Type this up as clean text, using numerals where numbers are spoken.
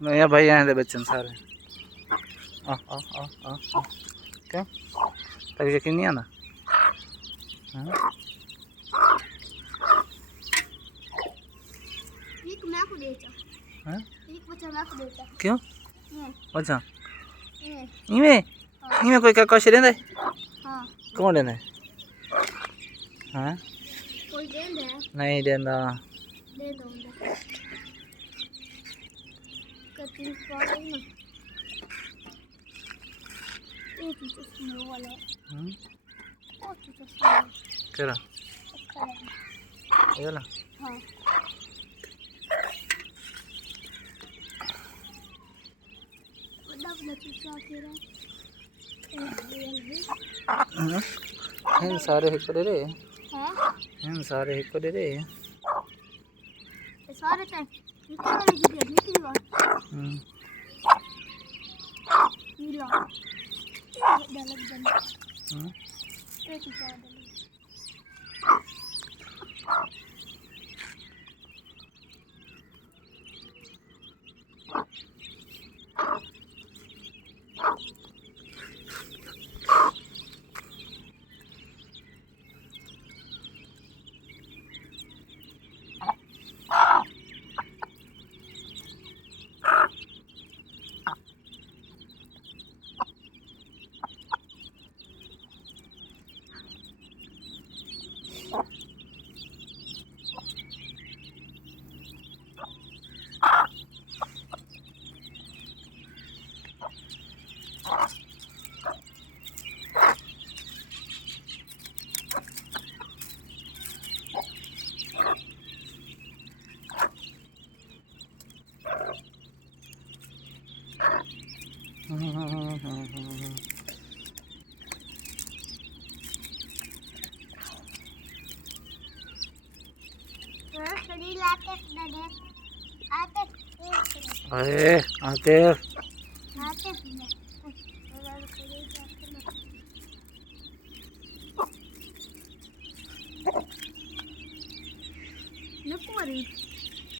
नया भाई आए थे बच्चन सारे। आ आ आ आ आ क्या तक यकीन नहीं आना। हाँ एक मैं को देता हाँ एक बच्चा मैं को देता क्यों ये अच्छा ये इनमें इनमें कोई कैसे लेंदा है? हां कौन लेंदा है? हाँ कोई देंदा है नहीं देंदा दे दो कटिंग पागल ना एक चश्मे वाला और चश्मे केरा अच्छा ये ला हां बड़ा बड़ा चश्मा केरा इन सारे हिकड़े रे हां इन सारे हिकड़े रे सारे थे निकल वाले की निकली बात नीला डालक जन एक ही डाल अरे आते नको